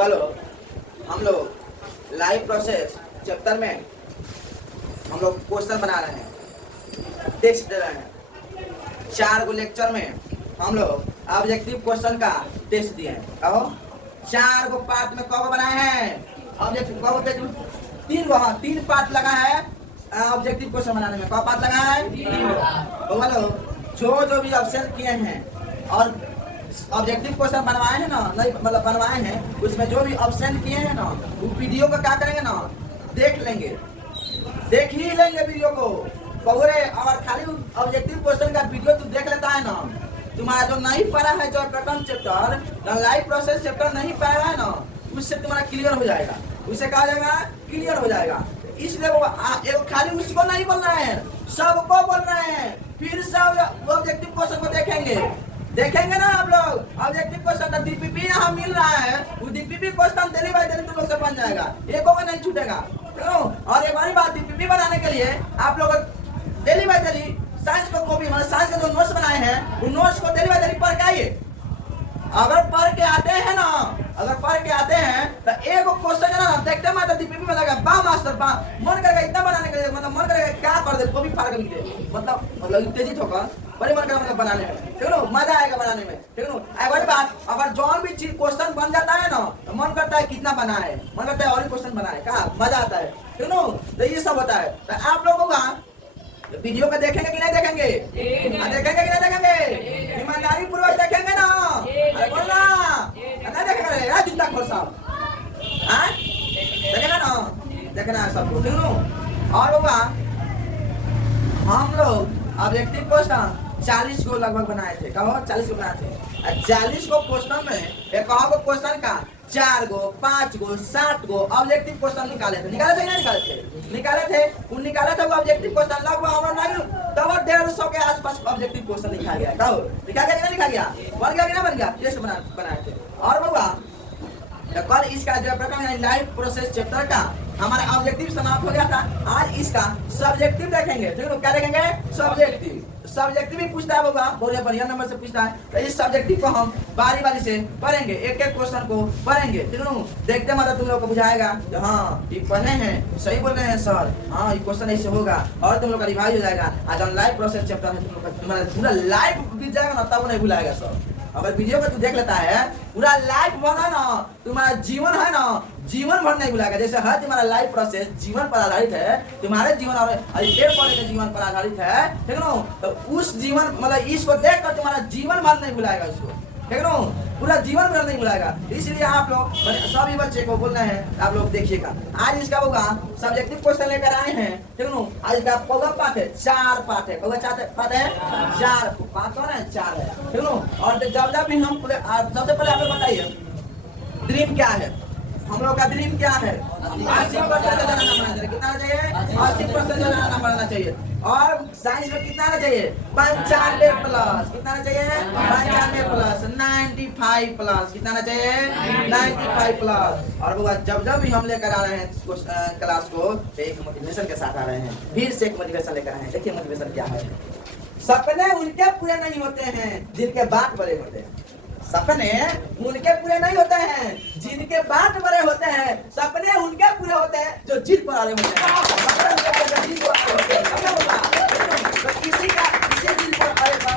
बुआ लोग, हम लोग लाइव प्रोसेस चैप्टर में हम लोग क्वेश्चन बना रहे हैं, टेस्ट दे रहे हैं। 4 गो लेक्चर में हम लोग ऑब्जेक्टिव क्वेश्चन का टेस्ट दिए हैं। कहो 4 गो पार्ट में कब बनाए हैं ऑब्जेक्टिव? कब 3 गो? हाँ, 3 पार्ट लगा है ऑब्जेक्टिव क्वेश्चन बनाने में। कब पार्ट लगा है? 3 गो। बुआ लोग, जो भी ऑप्शन किए हैं और ऑब्जेक्टिव क्वेश्चन बनवाए हैं ना, नहीं मतलब बनवाए हैं, उसमें जो भी ऑप्शन किए हैं ना, वो वीडियो का क्या करेंगे ना, देख लेंगे, देख ही लेंगे वीडियो को पूरे। और खाली ऑब्जेक्टिव क्वेश्चन का वीडियो तू देख लेता है ना, तुम्हारा जो नहीं पढ़ा है, जो प्रथम चैप्टर लाइव प्रोसेस चैप्टर नहीं पढ़ा है ना, उससे तुम्हारा क्लियर हो जाएगा। उससे कहा जाएगा क्लियर हो जाएगा। इसलिए वो खाली उसको नहीं बोल रहे हैं, सबको बोल रहे हैं। फिर सब ऑब्जेक्टिव क्वेश्चन को देखेंगे ना आप लोग। ऑब्जेक्टिव क्वेश्चन डीपीपी यहाँ मिल रहा है, वो DPP question daily by daily तुम लोग से बन जाएगा, एक होगा नहीं छूटेगा। और एक बारी बात, डीपीपी बनाने के लिए आप लोग डेली बाय डेली साइंस को कॉपी, मतलब साइंस के जो नोट्स बनाए हैं, उन नोट्स को डेली बाय डेली पढ़ के आइए। अगर पढ़ के आते हैं ना, अगर पढ़ के आते हैं तो एक क्वेश्चन है ना, देखते मात्र डीपीपी में लगा बा मास्टर बा, मन करेगा इतना बनाने के लिए, मतलब मन करेगा क्या कर दे, कॉपी फाड़ के लिख दे, मतलब तेजी होकर बड़ी मन करेगा मतलब बनाने में, ठीक है ना, मजा आएगा बनाने में, ठीक है ना। एक बात, अगर जौन भी चीज क्वेश्चन बन जाता है ना, तो मन करता है कितना बना है, मन करता है और ही क्वेश्चन बनाए, कहा मजा आता है, ठीक है ना। तो ये सब होता है। तो आप लोगों का वीडियो को देखेंगे कि नहीं देखेंगे? देखेंगे कि नहीं देखेंगे? ईमानदारी पूर्वक देखेंगे ना? अरे बोल ना, नहीं देखेंगे यार, जिंदा खोर साहब, देखेगा ना, देखना है सबको, ठीक है। और होगा हम लोग ऑब्जेक्टिव क्वेश्चन 40 को लगभग बनाए थे। कहो 40 को बनाए थे। 40 को क्वेश्चन में एक को क्वेश्चन का 4 गो 5 गो 7 गो ऑब्जेक्टिव क्वेश्चन निकाले थे कि नहीं निकाले थे? वो निकाले थे वो ऑब्जेक्टिव क्वेश्चन लगभग हम लोग तब 150 के आसपास ऑब्जेक्टिव क्वेश्चन लिखा गया। कहो लिखा गया कि नहीं लिखा गया? बन गया कि नहीं बन गया? ये सब बनाए थे। और बाबा कल इसका जो प्रकरण लाइव प्रोसेस चैप्टर का हमारा ऑब्जेक्टिव समाप्त हो गया था। आज इसका सब्जेक्टिव देखेंगे, ठीक है। क्या देखेंगे? सब्जेक्टिव भी पूछता है होगा, बहुत बढ़िया नंबर से पूछता है। तो इस सब्जेक्टिव को हम बारी से पढ़ेंगे, एक एक क्वेश्चन को पढ़ेंगे, ठीक है। देखते मतलब तुम लोग को बुझाएगा हाँ ये पढ़े हैं, सही बोल रहे हैं सर, हाँ ये क्वेश्चन ऐसे होगा, और तुम लोग का रिवाइज हो जाएगा। आज हम लाइव प्रोसेस चैप्टर है, तुम लोग का तुम्हारा पूरा लाइव बीत जाएगा ना, तब नहीं भुलाएगा सर। अगर वीडियो को तू देख लेता है पूरा लाइफ बना ना, तुम्हारा जीवन है ना, जीवन भर नहीं भुलाएगा। जैसे है तुम्हारा लाइफ प्रोसेस जीवन पर आधारित है, तुम्हारे जीवन और पेड़ पौधे के जीवन पर आधारित है, ठीक है ना। तो उस जीवन मतलब इसको देख कर तुम्हारा जीवन भर नहीं भुलाएगा इसको, ठीक है ना, पूरा जीवन भर नहीं भुलाएगा। इसलिए आप लोग सभी बच्चे को बोलना है, आप लोग देखिएगा। आज इसका होगा सब्जेक्टिव क्वेश्चन लेकर आए हैं, ठीक है ना। आज इसका पौधा पाठ है, 4 पाठ है, पौधा पाठ है 4 पाठ तो ना 4 है, ठीक है ना। और जब भी हम सबसे पहले आप लोग बताइए ड्रीम क्या है? हम लोग का ड्रीम क्या है? 80% कितना चाहिए? 80% बढ़ना चाहिए। और साइंस में कितना आना चाहिए? 95 प्लस। कितना आना चाहिए? 95 प्लस। 95 प्लस। कितना आना चाहिए? 95 प्लस। और वो जब भी हम लेकर आ रहे हैं क्लास को, एक मोटिवेशन के साथ आ रहे हैं, फिर से एक मोटिवेशन लेकर आए हैं। देखिए मोटिवेशन क्या है। सपने उनके पूरे नहीं होते हैं जिनके बात बड़े होते हैं। सपने उनके पूरे नहीं होते हैं जिनके बात बड़े होते हैं। सपने उनके पूरे होते हैं जो जिद पर आए होते हैं। तो इसी जिद पर आएगा,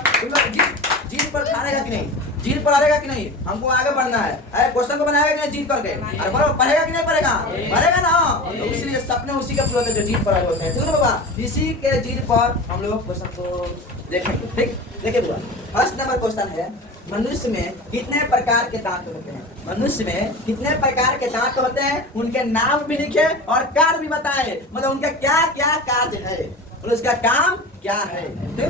जिद पर खानेगा कि नहीं? जिद पर आएगा कि नहीं? हमको आगे बढ़ना है, क्वेश्चन को बनाएगा कि नहीं जिद करके? अरे पढ़ेगा कि नहीं पढ़ेगा? पढ़ेगा ना। तो इसलिए सपने उसी के पूरे होते हैं जो जिद पर आए होते हैं, ठीक है बाबा। इसी के जिद पर हम लोग क्वेश्चन को देखेंगे, ठीक। देखिए बाबा, फर्स्ट नंबर क्वेश्चन है, मनुष्य में कितने प्रकार के दांत होते हैं? मनुष्य में कितने प्रकार के दांत होते हैं? उनके नाम भी लिखे और कार्य भी बताए, मतलब उनका क्या क्या कार्य है और उसका काम क्या है, ठीक है।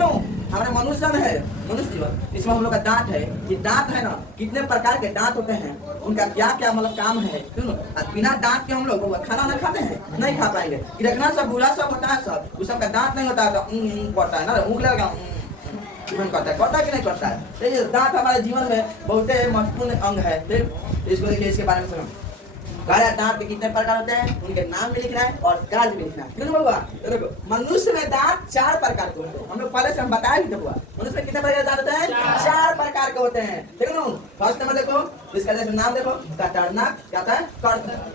हमारा मनुष्य में है, मनुष्य जीवन, इसमें हम लोग का दांत है। ये दांत है ना, कितने प्रकार के दांत होते हैं, उनका क्या क्या मतलब काम है, ठीक है। बिना दांत के हम लोग खाना ना खाते हैं, नहीं खा पाएंगे। रखना सब बुरा सब होता है, सब उस सबका दांत नहीं होता है तो पड़ता है ना, ऊँग लगा जीवन करता है कि नहीं करता है। तो दांत हमारे जीवन में बहुत महत्वपूर्ण अंग है, ठीक। इसको देखिए, इसके बारे में सुनो। दांत के कितने प्रकार होते हैं, उनके नाम भी लिखना है और कार्य भी लिखना है, क्यों बाबा। देखो मनुष्य में दांत 4 प्रकार के होते हैं। हम लोग पहले से हम बताया भी था, मनुष्य में कितने प्रकार के दांत होते हैं? 4 प्रकार के होते हैं, ठीक है ना। फर्स्ट नंबर देखो, इसका जैसे नाम देखो, खतरनाक क्या होता है,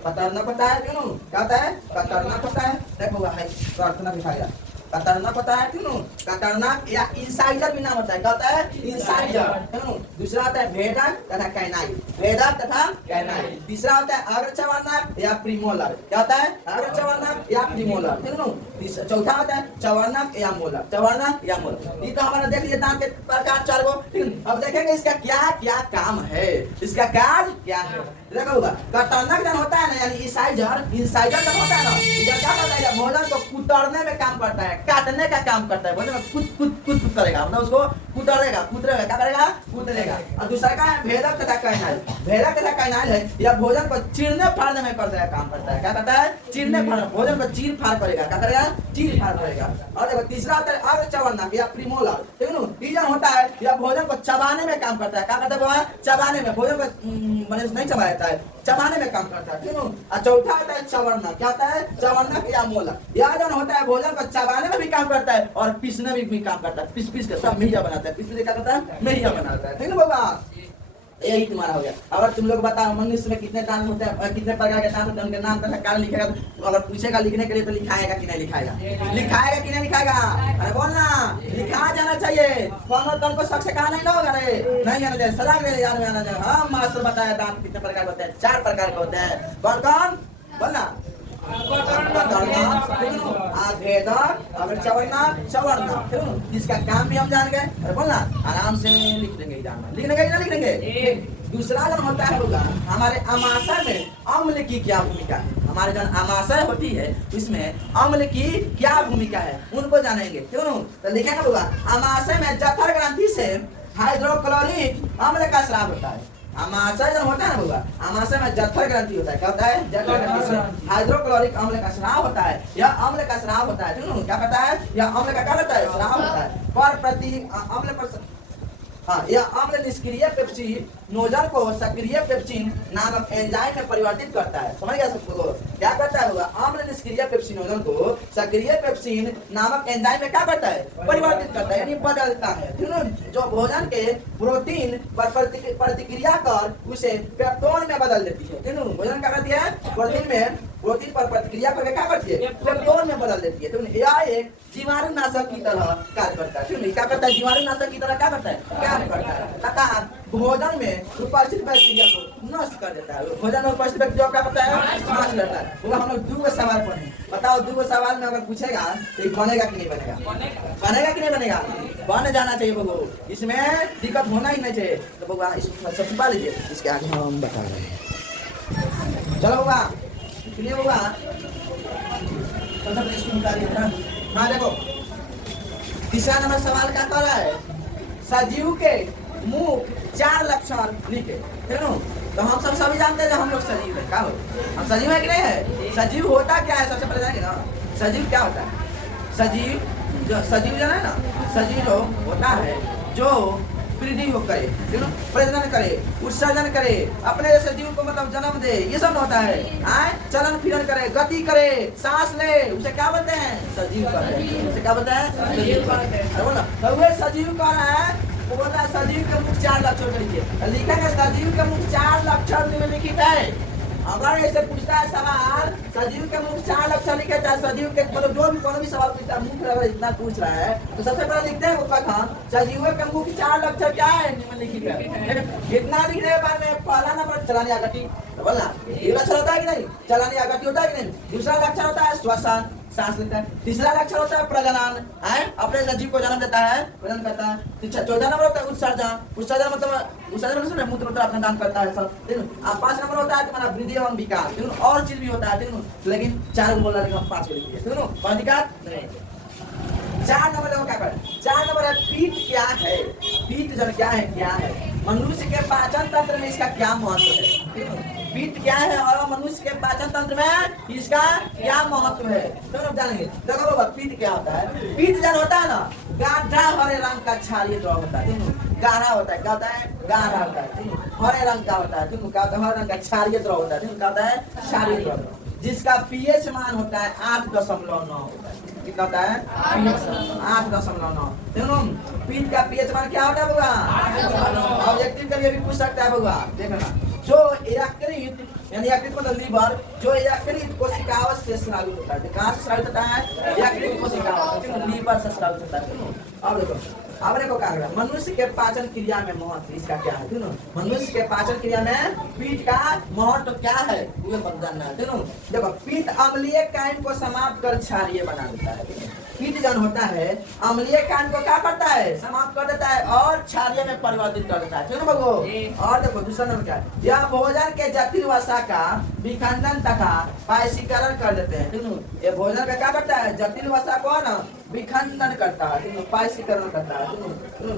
खतरनाक होता है, ठीक है ना। क्या होता है, खतरनाक होता है। देखो है खतरनाक दिखाएगा, खतरनाक होता है, ठीक है। खतरनाक या इंसाइडर भी नाम होता है, क्या होता है, इंसाइडर, ठीक है। दूसरा होता है भेदक तथा कैनाइल, भेदक तथा कैनाइल। तीसरा होता है अर्धचवर्णक या प्रीमोलर, क्या होता है, अर्धचवर्णक या प्रीमोलर, ठीक है। चौथा होता है चवर्णक या मोलर, चवर्णक या मोलर। ये तो हमारा देख लीजिए दांत के प्रकार 4 गो, ठीक है। अब देखेंगे इसका क्या क्या काम है, इसका कार्य क्या है। देखो होगा खतरनाक जन होता है ना, यानी इंसाइडर, इंसाइडर जन होता है ना, ये क्या करता है, भोजन को कुतरने में काम करता है, काटने का काम करता है, भोजन को कुत कुत कुत करेगा, मतलब उसको कुतरेगा, कुतरेगा, क्या करेगा, कुतरेगा। और दूसरा का है भेदक तथा कैनाइल, भेदक तथा कैनाइल है यह भोजन को चीरने फाड़ने में करता है, काम करता है, क्या करता है, चीरने फाड़, भोजन को चीर फाड़ करेगा, क्या करेगा, चीर फाड़ करेगा। और देखो तीसरा होता है अर्धचवर्णक या प्रीमोलर, ठीक है ना। ये जन होता है यह भोजन को चबाने में काम करता है, क्या करता है, चबाने में, भोजन को मैंने नहीं चबाया है, चबाने में काम करता है, ठीक है। और चौथा होता है चवर्णक, क्या होता है, चवर्णक या मोलक। यह जन होता है भोजन को चबाने में भी काम करता है और पीसने में भी काम करता है, पीस पीस के सब मेहिया बनाता है, पीस पीस क्या करता है, मेहिया बनाता है, ठीक है बाबा। यही तुम्हारा हो गया। अगर तुम लोग बताओ मनुष्य में कितने दांत होते हैं, कितने प्रकार के दांत होते हैं, उनके नाम तथा कारण लिखेगा, तो अगर पूछेगा लिखने के लिए तो लिखाएगा कि नहीं लिखाएगा, लिखाएगा कि नहीं लिखाएगा, अरे बोलना, लिखा जाना चाहिए। कौन को शख्स से कहा नहीं होगा, अरे नहीं आना चाहिए, सजा के याद में आना चाहिए। हाँ मास्टर बताया दांत कितने प्रकार के होते हैं, 4 प्रकार के होते हैं। कौन कौन बोलना, इसका काम भी हम जान गए, अरे बोलना आराम से लिख लेंगे, लिखने का ना लिख लेंगे। दूसरा जन होता है होगा हमारे आमाशय में अम्ल की क्या भूमिका है, हमारे जन आमाशय होती है उसमें अम्ल की क्या भूमिका है, उनको जानेंगे, क्यों। तो लिखेंगे होगा आमाशय में जठर ग्रंथि से हाइड्रोक्लोरिक अम्ल का स्राव होता है। आमाशय जब होता है ना होगा, आमाशय में जठर ग्रंथि होता है, क्या होता है, जठर ग्रंथि से हाइड्रोक्लोरिक अम्ल का स्राव होता है, यह अम्ल का स्राव होता है, ठीक है। क्या कहता है, यह अम्ल का क्या होता है, स्राव होता है। पर प्रति अम्ल पर, हाँ, यह अम्ल निष्क्रिय पेप्सिन नोजल को सक्रिय पेप्सिन नामक एंजाइम में परिवर्तित करता है, समझ गया सबको। क्या करता है होगा, अम्ल निष्क्रिय पेप्सिन नोजल को सक्रिय पेप्सिन नामक एंजाइम में क्या करता है, परिवर्तित करता है, यानी बदलता है, ठीक है। जो भोजन के प्रोटीन पर प्रतिक्रिया कर उसे पेप्टोन में बदल देती है, ठीक है। भोजन क्या करती है, प्रोटीन पर प्रतिक्रिया करके क्या करती है, पेप्टोन में बदल देती है, ठीक है। यह एक जीवाणुनाशक की तरह कार्य करता है, ठीक है। क्या करता है, जीवाणुनाशक की तरह क्या करता है, कार्य करता है, तथा भोजन में उपस्थित बैक्टीरिया को नष्ट कर देता है। भोजन में उपस्थित बैक्टीरिया क्या करता है, नष्ट करता है। वो हम लोग 2 सवाल पढ़े, बताओ 2 सवाल में अगर पूछेगा तो बनेगा कि नहीं बनेगा, बनेगा कि नहीं बनेगा, बन जाना चाहिए बबू, इसमें दिक्कत होना ही नहीं चाहिए। तो बबुआ इसको छुपा लीजिए, इसके आगे हम बता रहे हैं। चलो बबुआ सुनिए बबुआ, हाँ देखो तीसरा नंबर सवाल क्या कर रहा है, सजीव के मुख 4 लक्षण लिखे, ठीक है। तो हम सब सभी जानते हैं हम लोग सजीव है, क्या हो, हम सजीव है कि नहीं है। सजीव होता क्या है, सबसे पहले जानेंगे ना, सजीव क्या होता है। सजीव जो सजीव जो है ना, सजीव जो होता है जो वृद्धि हो करे, प्रजनन करे, उत्सर्जन करे, अपने जैसे जीव को मतलब जन्म दे, ये सब होता है। चलन फिरन करे, गति करे, सांस ले, उसे क्या बोलते हैं, सजीव कहते हैं। उसे क्या बोलते हैं, सजीव कहते हैं। बोला तो वे सजीव कह रहा है, वो बोलता है सजीव के मुख्य 4 लक्षण लिखिए। लिखेंगे सजीव के मुख्य 4 लक्षण निम्नलिखित है। अगर ऐसे पूछता है सवाल, सजीव के मुख्य 4 लक्षण लिखे, चाहे सजीव के मतलब जो भी कोनो भी सवाल पूछता है, मुख्य अगर इतना पूछ रहा है तो सबसे पहले लिखते हैं वो सजीव के मुख्य 4 लक्षण क्या है, निम्नलिखित है। इतना लिखने के बाद में पहला नंबर चलानी आगति, तो बोलना ये लक्षण होता है कि नहीं, चलानी आगति होता है कि नहीं। दूसरा लक्षण होता है श्वसन, सांस लेता है। तीसरा लक्षण होता है प्रजनन, है अपने सजीव को जन्म देता है, प्रजनन करता है। चौथा नंबर होता है उत्सर्जन, उत्सर्जन मतलब उत्सर्जन मूत्र मूत्र अपना दान करता है सब, ठीक है। 5 नंबर होता है तुम्हारा वृद्धि एवं विकास, ठीक है। और चीज भी होता है, ठीक है, लेकिन 4 को बोला, लेकिन हम 5 को लिख दिए, ठीक है। कोई दिक्कत नहीं। 4 नंबर देखो क्या कर, 4 नंबर है पीठ क्या है, पीठ जन क्या है, मनुष्य के पाचन तंत्र में इसका क्या महत्व है, ठीक है। पीठ क्या है और मनुष्य के पाचन तंत्र में इसका क्या महत्व है, तो लोग जानेंगे। देखो बाबा पीठ क्या होता है, पीठ जन होता है ना, गाढ़ा हरे रंग का क्षारीय द्रव होता है, गाढ़ा होता है, क्या होता है, गाढ़ा होता है, हरे रंग का होता है, क्या होता है, हरे रंग का क्षारीय द्रव होता है, क्या होता है, क्षारीय द्रव, जिसका पीएच मान होता है 8.9 होता है। कितना होता है, 8.9। देखो पीठ का पीएच मान क्या होता है, ऑब्जेक्टिव के लिए भी पूछ सकता है बउआ, देखना। जो यकृत यानी यकृत मतलब लीवर, जो यकृत कोशिकाओं से स्रावित होता है, कहाँ से स्रावित होता है? यकृत कोशिकाओं से, लीवर से स्रावित होता है। अब देखो क्या है, मनुष्य के पाचन क्रिया में महत्व इसका क्या है? मनुष्य के पाचन क्रिया में पीठ का महत्व क्या है, ये जानना है। देखो, पीठ अम्लीय कायन को समाप्त कर क्षारीय बना देता है। पीठ जन होता है अम्लीय कायन को क्या करता है? समाप्त कर देता है और क्षारीय में परिवर्तित कर देता है, ठीक है ना बगो? और देखो दूसरा नंबर क्या है, यह भोजन के जटिल वसा का विखंडन तथा पायसीकरण कर देते हैं, ठीक है? ये भोजन का क्या करता है? जटिल वसा को ना विखंडन करता है, पायसीकरण करता है,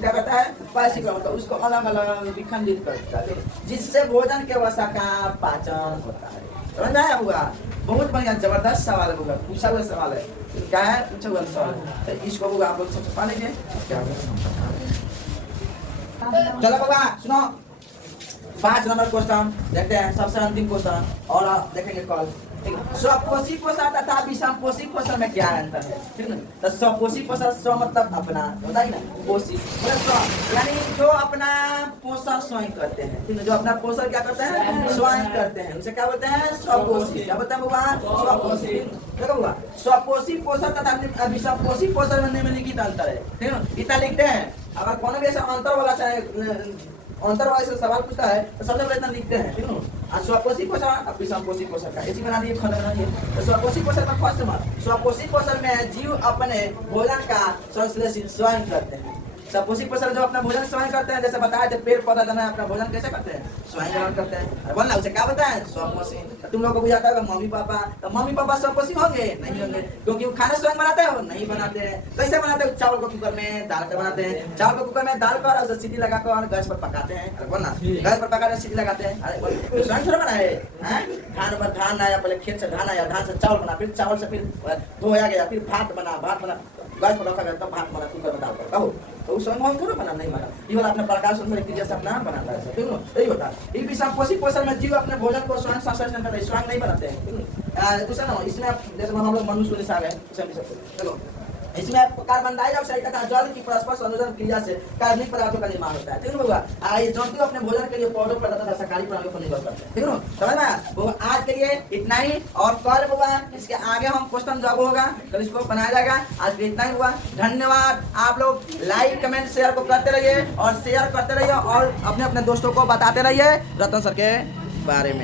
क्या करता है? पायसीकरण करता है, उसको अलग अलग विखंडित करता है, जिससे भोजन के वसा का पाचन होता है। समझ आया होगा? बहुत बढ़िया जबरदस्त सवाल होगा, पूछा हुआ सवाल है। क्या है? पूछा हुआ सवाल है, तो इसको होगा आप लोग सबसे पा लीजिए। चलो बाबा सुनो, 5 नंबर क्वेश्चन देखते हैं, सबसे अंतिम क्वेश्चन, और आप देखेंगे कल। स्वपोषी पोषण तथा विषमपोषी पोषण में क्या अंतर है? ठीक है, तो स्वपोषी पोषण स्व मतलब अपना होता है ना, पोषी मतलब स्व यानी जो अपना पोषण स्वयं करते हैं, ठीक है? जो अपना पोषण क्या करते हैं? स्वयं करते हैं, उसे क्या बोलते हैं? स्वपोषी। क्या बोलते हैं बाबा? स्वपोषी। देखो बाबा, स्वपोषी पोषण तथा विषमपोषी पोषण में निम्नलिखित अंतर है, ठीक है? इतना लिखते हैं। अगर कोनो भी ऐसा अंतर वाला चाहे अंतर वाले सवाल पूछता है तो सबसे पहले इतना लिखते हैं, ठीक है? स्वपोषी पोषण और विषमपोषी पोषण का ऐसी बना दिए, खंड बना दिए। तो स्वपोषी पोषण का फर्स्ट नंबर, स्वपोषी पोषण में जीव अपने भोजन का संश्लेषण स्वयं करते हैं। स्वपोषी पोषण जो अपना भोजन स्वयं करते हैं, जैसे बताया थे पेड़ पौधा दाना अपना भोजन कैसे करते हैं? स्वयं ग्रहण करते हैं। बोलना उसे क्या बताया? स्वपोषी। तुम लोगों को बुझाता होगा मम्मी पापा, तो मम्मी पापा स्वपोषी होंगे? नहीं होंगे, क्योंकि वो खाना स्वयं बनाते हैं? नहीं बनाते हैं। कैसे बनाते हैं? चावल को कुकर में डाल कर बनाते हैं, चावल को कुकर में डालकर उसे सीटी लगाकर गैस पर पकाते हैं। अरे बोलना, गैस पर पका सीटी लगाते हैं। अरे स्वयं थोड़ा बनाए, धान आया, पहले खेत से धान आया, धान से चावल बना, फिर चावल से फिर धोया गया, फिर भात बना गैस पर रखा गया, तब भात बना कुकर में डालकर। कहो तो उस समय थोड़ा बना नहीं बना, ये वाला अपने प्रकाश क्रिया से अपना बनाता है, ठीक है? यही होता है। ये विषमपोषी पोषण में जीव अपने भोजन को स्वयं संश्लेषण करते हैं, स्वयं नहीं बनाते हैं, ठीक है? दूसरा ना, इसमें जैसे हम लोग मनुष्य जैसे आ गए, चलो इसमें कार्बन डाइऑक्साइड तथा जल की परस्पर संयोजन क्रिया से कार्बनिक पदार्थों का निर्माण होता है, ठीक है बाबा? ये जंतु अपने भोजन के लिए पौधों पर तथा शाकाहारी प्राणियों पर निर्भर करते हैं, ठीक है? समझ में बाबा? आज के लिए इतना ही, और कल बाबा इसके आगे हम क्वेश्चन जब होगा कल इसको बनाया जाएगा। आज के इतना ही हुआ, धन्यवाद। आप लोग लाइक कमेंट शेयर को करते रहिए और शेयर करते रहिए और अपने अपने दोस्तों को बताते रहिए रतन सर के बारे में।